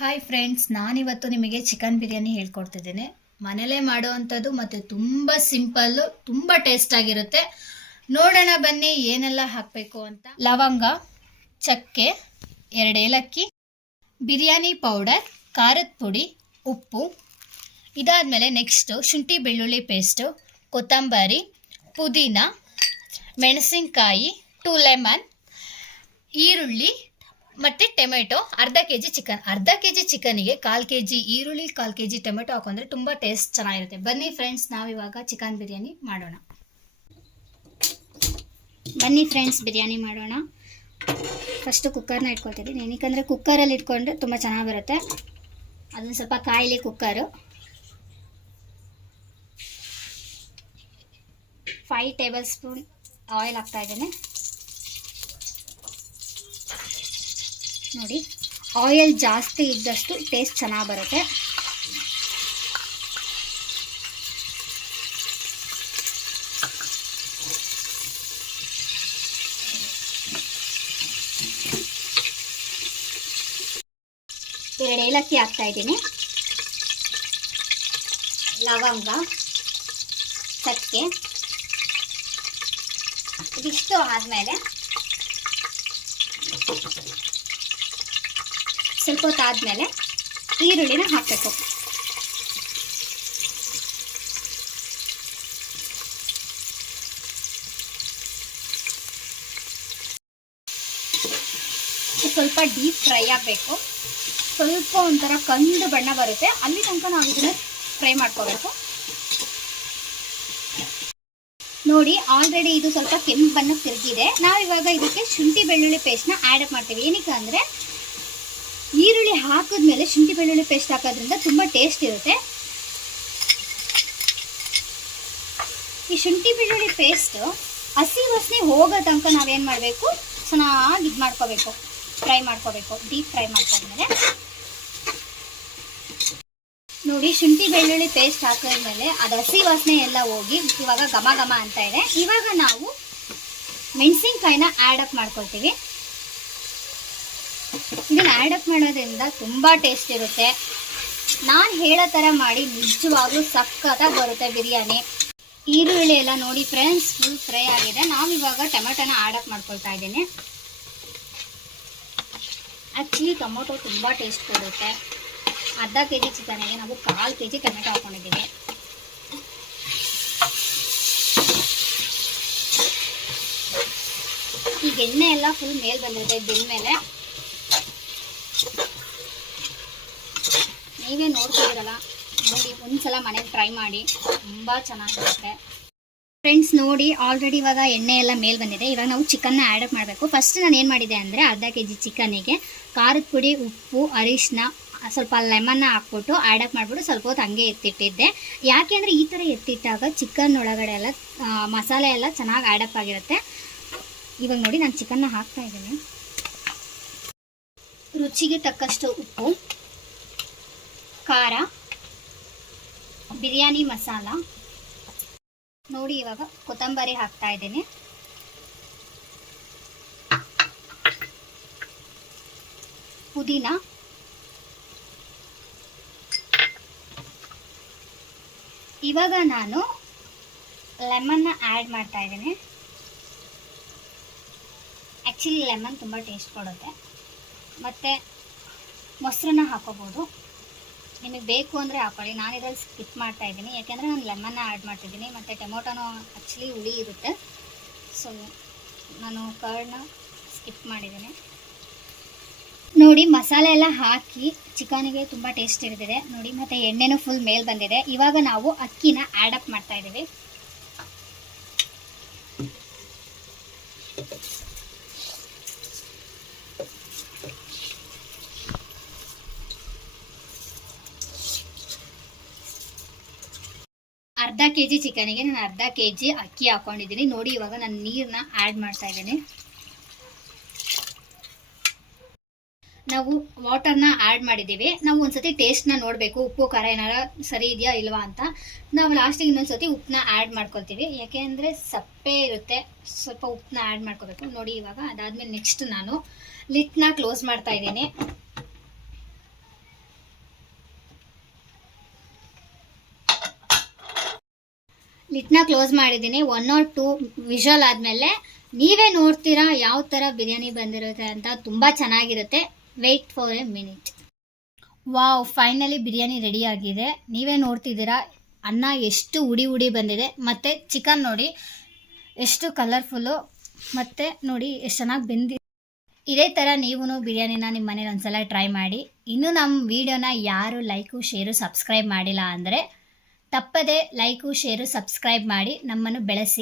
Hi friends ನಾನಿವತ್ತು ನಿಮಗೆ chicken biryani ಹೇಳ್ಕೊಡ್ತಿದ್ದೀನಿ. ಮನೇಲೇ ಮಾಡುವಂಥದ್ದು ಮತ್ತು ತುಂಬ ಸಿಂಪಲ್ಲು ತುಂಬ ಟೇಸ್ಟ್ ಆಗಿರುತ್ತೆ. ನೋಡೋಣ ಬನ್ನಿ ಏನೆಲ್ಲ ಹಾಕಬೇಕು ಅಂತ. ಲವಂಗ, ಚಕ್ಕೆ, ಎರಡು ಏಲಕ್ಕಿ, ಬಿರಿಯಾನಿ ಪೌಡರ್ ಖಾರದ ಪುಡಿ, ಉಪ್ಪು. ಇದಾದಮೇಲೆ ನೆಕ್ಸ್ಟು ಶುಂಠಿ ಬೆಳ್ಳುಳ್ಳಿ ಪೇಸ್ಟು ಕೊತ್ತಂಬರಿ, ಪುದೀನ, ಮೆಣಸಿನಕಾಯಿ ಟು ಲೆಮನ್ ಈರುಳ್ಳಿ ಮತ್ತು ಟೊಮೆಟೊ, ಅರ್ಧ ಕೆ ಜಿ ಚಿಕನ್. ಅರ್ಧ ಕೆ ಜಿ ಚಿಕನಿಗೆ ಕಾಲು ಕೆ ಜಿ ಈರುಳ್ಳಿ, ಕಾಲು ಕೆ ಜಿ ಟೊಮೆಟೊ ಹಾಕೊಂಡ್ರೆ ತುಂಬ ಟೇಸ್ಟ್ ಚೆನ್ನಾಗಿರುತ್ತೆ. ಬನ್ನಿ ಫ್ರೆಂಡ್ಸ್ ನಾವಿವಾಗ ಚಿಕನ್ ಬಿರಿಯಾನಿ ಮಾಡೋಣ. ಬನ್ನಿ ಫ್ರೆಂಡ್ಸ್ ಬಿರಿಯಾನಿ ಮಾಡೋಣ. ಫಸ್ಟು ಕುಕ್ಕರ್ನ ಇಟ್ಕೊಳ್ತಿದ್ದೀನಿ ಏನಕ್ಕಂದರೆ ಕುಕ್ಕರಲ್ಲಿ ಇಟ್ಕೊಂಡ್ರೆ ತುಂಬ ಚೆನ್ನಾಗಿ ಬರುತ್ತೆ. ಅದನ್ನು ಸ್ವಲ್ಪ ಕಾಯಿಲೆ cooker five tablespoon oil ಹಾಕ್ತಾ ಇದ್ದೇನೆ. ನೋಡಿ ಆಯಿಲ್ ಜಾಸ್ತಿ ಇದ್ದಷ್ಟು ಟೇಸ್ಟ್ ಚೆನ್ನಾಗಿ ಬರುತ್ತೆ. ಎರಡು ಏಲಕ್ಕಿ ಹಾಕ್ತಾ ಇದ್ದೀನಿ. ಲವಂಗ, ಚಕ್ಕೆ. ಇದಿಷ್ಟು ಆದಮೇಲೆ ಸ್ವಲ್ಪ ಹೊತ್ತಾದಮೇಲೆ ಈರುಳ್ಳಿನ ಹಾಕಬೇಕು. ಸ್ವಲ್ಪ ಡೀಪ್ ಫ್ರೈ ಆಗಬೇಕು. ಸ್ವಲ್ಪ ಒಂಥರ ಕಂದು ಬಣ್ಣ ಬರುತ್ತೆ. ಅಲ್ಲಿ ತನಕ ನಾವು ಇದನ್ನು ಫ್ರೈ ಮಾಡ್ಕೋಬೇಕು. ನೋಡಿ ಆಲ್ರೆಡಿ ಇದು ಸ್ವಲ್ಪ ಕೆಂಪು ಬಣ್ಣ ತಿರುಗಿದೆ. ನಾವಿವಾಗ ಇದಕ್ಕೆ ಶುಂಠಿ ಬೆಳ್ಳುಳ್ಳಿ ಪೇಸ್ಟ್ನ ಆ್ಯಡ್ ಮಾಡ್ತೀವಿ. ಏನಕ್ಕೆ ಅಂದರೆ ಈರುಳ್ಳಿ ಹಾಕಿದ್ಮೇಲೆ ಶುಂಠಿ ಬೆಳ್ಳುಳ್ಳಿ ಪೇಸ್ಟ್ ಹಾಕೋದ್ರಿಂದ ತುಂಬ ಟೇಸ್ಟ್ ಇರುತ್ತೆ. ಈ ಶುಂಠಿ ಬೆಳ್ಳುಳ್ಳಿ ಪೇಸ್ಟ್ ಹಸಿ ವಾಸನೆ ಹೋಗೋ ತನಕ ನಾವೇನು ಮಾಡಬೇಕು? ಚೆನ್ನಾಗಿ ಇದು ಮಾಡ್ಕೋಬೇಕು. ಫ್ರೈ ಮಾಡ್ಕೋಬೇಕು. ಡೀಪ್ ಫ್ರೈ ಮಾಡ್ಕೊಂಡ್ಮೇಲೆ. ನೋಡಿ, ಶುಂಠಿ ಬೆಳ್ಳುಳ್ಳಿ ಪೇಸ್ಟ್ ಹಾಕಿದ್ಮೇಲೆ ಅದು ಹಸಿ ವಾಸನೆ ಎಲ್ಲ ಹೋಗಿ ಇವಾಗ ಘಮ ಘಮ ಅಂತ ಇದೆ. ಇವಾಗ ನಾವು ಮೆಣಸಿನ್ಕಾಯಿನ ಆ್ಯಡ್ ಅಪ್ ಮಾಡ್ಕೊಳ್ತೀವಿ. ಇದನ್ನ ಆ್ಯಡ್ ಅಪ್ ಮಾಡೋದ್ರಿಂದ ತುಂಬ ಟೇಸ್ಟ್ ಇರುತ್ತೆ. ನಾನು ಹೇಳೋ ಥರ ಮಾಡಿ ನಿಜವಾಗ್ಲೂ ಸಖತ್ತಾಗಿ ಬರುತ್ತೆ ಬಿರಿಯಾನಿ. ಈರುಳ್ಳಿ ಎಲ್ಲ ನೋಡಿ ಫ್ರೆಂಡ್ಸ್ ಫುಲ್ ಫ್ರೈ ಆಗಿದೆ. ನಾವಿವಾಗ ಟೊಮೆಟೊನ ಆ್ಯಡ್ ಅಪ್ ಮಾಡ್ಕೊಳ್ತಾ ಇದ್ದೀನಿ. ಆ್ಯಕ್ಚುಲಿ ಟೊಮೊಟೊ ತುಂಬ ಟೇಸ್ಟ್ ಕೊಡುತ್ತೆ. ಅರ್ಧ ಕೆ ಜಿ ಚಿಕನಿಗೆ ನಾವು ಕಾಲು ಕೆ ಜಿ ಟೊಮೆಟೊ ಹಾಕ್ಕೊಂಡಿದ್ದೀವಿ ಈಗ ಎಣ್ಣೆ ಎಲ್ಲ ಫುಲ್ ಮೇಲೆ ಬಂದಿರುತ್ತೆ ಬಿಲ್ ಮೇಲೆ ನೀವೇ ನೋಡ್ತಿದ್ದೀರಲ್ಲ, ನೋಡಿ ಒಂದ್ಸಲ ಮನೇಲಿ ಟ್ರೈ ಮಾಡಿ, ತುಂಬ ಚೆನ್ನಾಗಿರುತ್ತೆ. ಫ್ರೆಂಡ್ಸ್ ನೋಡಿ ಆಲ್ರೆಡಿ ಇವಾಗ ಎಣ್ಣೆ ಎಲ್ಲ ಮೇಲೆ ಬಂದಿದೆ. ಇವಾಗ ನಾವು ಚಿಕನ್ನ ಆ್ಯಡ್ ಮಾಡಬೇಕು. ಫಸ್ಟ್ ನಾನು ಏನು ಮಾಡಿದೆ ಅಂದರೆ ಅರ್ಧ ಕೆ ಜಿ ಚಿಕನ್ನಿಗೆ ಖಾರದ ಪುಡಿ, ಉಪ್ಪು ಅರಿಶಿನ ಸ್ವಲ್ಪ ಲೆಮನ್ನ ಹಾಕ್ಬಿಟ್ಟು ಆ್ಯಡ್ ಅಪ್ ಮಾಡಿಬಿಟ್ಟು ಸ್ವಲ್ಪ ಹೊತ್ತು ಹಂಗೆ ಎತ್ತಿಟ್ಟಿದ್ದೆ. ಯಾಕೆ ಅಂದರೆ ಈ ಥರ ಎತ್ತಿಟ್ಟಾಗ ಚಿಕನ್ ಒಳಗಡೆ ಎಲ್ಲ ಮಸಾಲೆ ಎಲ್ಲ ಚೆನ್ನಾಗಿ ಆ್ಯಡ್ ಅಪ್ ಆಗಿರುತ್ತೆ. ಇವಾಗ ನೋಡಿ, ನಾನು ಚಿಕನ್ನ ಹಾಕ್ತಾ ಇದ್ದೀನಿ. ರುಚಿಗೆ ತಕ್ಕಷ್ಟು ಉಪ್ಪು, ಖಾರ, ಬಿರಿಯಾನಿ ಮಸಾಲ. ನೋಡಿ ಇವಾಗ ಕೊತ್ತಂಬರಿ ಹಾಕ್ತಾ ಇದ್ದೇನೆ. ಪುದೀನ. ಇವಾಗ ನಾನು ಲೆಮನ್ನ ಆ್ಯಡ್ ಮಾಡ್ತಾ ಇದ್ದೀನಿ. ಆ್ಯಕ್ಚುಲಿ ಲೆಮನ್ ತುಂಬ ಟೇಸ್ಟ್ ಕೊಡುತ್ತೆ. ಮತ್ತು ಮೊಸರನ್ನ ಹಾಕೋಬೋದು. ನಿಮಗೆ ಬೇಕು ಅಂದರೆ ಹಾಕೊಳ್ಳಿ. ನಾನು ಇದ್ರಲ್ಲಿ ಸ್ಕಿಪ್ ಮಾಡ್ತಾ ಇದ್ದೀನಿ. ಯಾಕೆಂದರೆ ನಾನು ಲೆಮನ್ನ ಆ್ಯಡ್ ಮಾಡ್ತಿದ್ದೀನಿ. ಮತ್ತು ಟೊಮೊಟೊನೂ ಆ್ಯಕ್ಚುಲಿ ಹುಳಿ ಇರುತ್ತೆ. ಸೊ ನಾನು ಕರ್ಡ್ನ ಸ್ಕಿಪ್ ಮಾಡಿದ್ದೀನಿ. ನೋಡಿ, ಮಸಾಲೆ ಎಲ್ಲ ಹಾಕಿ ಚಿಕನಿಗೆ ತುಂಬ ಟೇಸ್ಟ್ ಇರ್ತಿದೆ. ನೋಡಿ, ಮತ್ತು ಎಣ್ಣೆನೂ ಫುಲ್ ಮೇಲೆ ಬಂದಿದೆ. ಇವಾಗ ನಾವು ಅಕ್ಕಿನ ಆ್ಯಡಪ್ ಅಪ್ ಮಾಡ್ತಾ ಅರ್ಧ ಕೆ ಜಿ ಚಿಕನಿಗೆ ನಾನು ಅರ್ಧ ಕೆ ಜಿ ಅಕ್ಕಿ ಹಾಕೊಂಡಿದ್ದೀನಿ. ನೋಡಿ, ಇವಾಗ ನಾನು ನೀರನ್ನ ಆ್ಯಡ್ ಮಾಡ್ತಾ ಇದ್ದೀನಿ. ನಾವು ವಾಟರ್ನ ಆ್ಯಡ್ ಮಾಡಿದ್ದೀವಿ. ನಾವು ಒಂದ್ಸತಿ ಟೇಸ್ಟ್ನ ನೋಡಬೇಕು. ಉಪ್ಪು, ಖಾರ ಏನಾರ ಸರಿ ಇದೆಯಾ ಇಲ್ವಾ ಅಂತ. ನಾವು ಲಾಸ್ಟಿಗೆ ಇನ್ನೊಂದ್ಸತಿ ಉಪ್ಪನ್ನ ಆ್ಯಡ್ ಮಾಡ್ಕೊಳ್ತೀವಿ. ಯಾಕೆಂದರೆ ಸಪ್ಪೆ ಇರುತ್ತೆ. ಸ್ವಲ್ಪ ಉಪ್ಪನ್ನ ಆ್ಯಡ್ ಮಾಡ್ಕೋಬೇಕು. ನೋಡಿ, ಇವಾಗ ಅದಾದಮೇಲೆ ನೆಕ್ಸ್ಟ್ ನಾನು ಲಿಟ್ನ ಕ್ಲೋಸ್ ಮಾಡ್ತಾ ಇದ್ದೀನಿ. ಲಿಟ್ನ ಕ್ಲೋಸ್ ಮಾಡಿದ್ದೀನಿ. ಒನ್ ಆರ್ ಟೂ ವಿಷಲ್ ಆದಮೇಲೆ ನೀವೇ ನೋಡ್ತೀರಾ ಯಾವ ಥರ ಬಿರಿಯಾನಿ ಬಂದಿರುತ್ತೆ ಅಂತ ತುಂಬ ಚೆನ್ನಾಗಿರುತ್ತೆ. Wait for a minute wow finally biryani ready ಆಗಿದೆ. ನೀವೇ ನೋಡ್ತಿದ್ದೀರಾ? ಅನ್ನ ಎಷ್ಟು ಉಡಿ ಉಡಿ ಬಂದಿದೆ. ಮತ್ತು ಚಿಕನ್ ನೋಡಿ, ಎಷ್ಟು ಕಲರ್ಫುಲ್ಲು ಮತ್ತು ನೋಡಿ, ಎಷ್ಟು ಚೆನ್ನಾಗಿ ಬೆಂದಿ ಇದೇ ಥರ ನೀವು ಬಿರಿಯಾನಿನ ನಿಮ್ಮ ಮನೇಲಿ ಒಂದ್ಸಲ ಟ್ರೈ ಮಾಡಿ. ಇನ್ನೂ ನಮ್ಮ ವಿಡಿಯೋನ ಯಾರು ಲೈಕು ಶೇರು ಸಬ್ಸ್ಕ್ರೈಬ್ ಮಾಡಿಲ್ಲ ಅಂದರೆ ತಪ್ಪದೆ ಲೈಕು ಶೇರು ಸಬ್ಸ್ಕ್ರೈಬ್ ಮಾಡಿ ನಮ್ಮನ್ನು ಬೆಳೆಸಿ.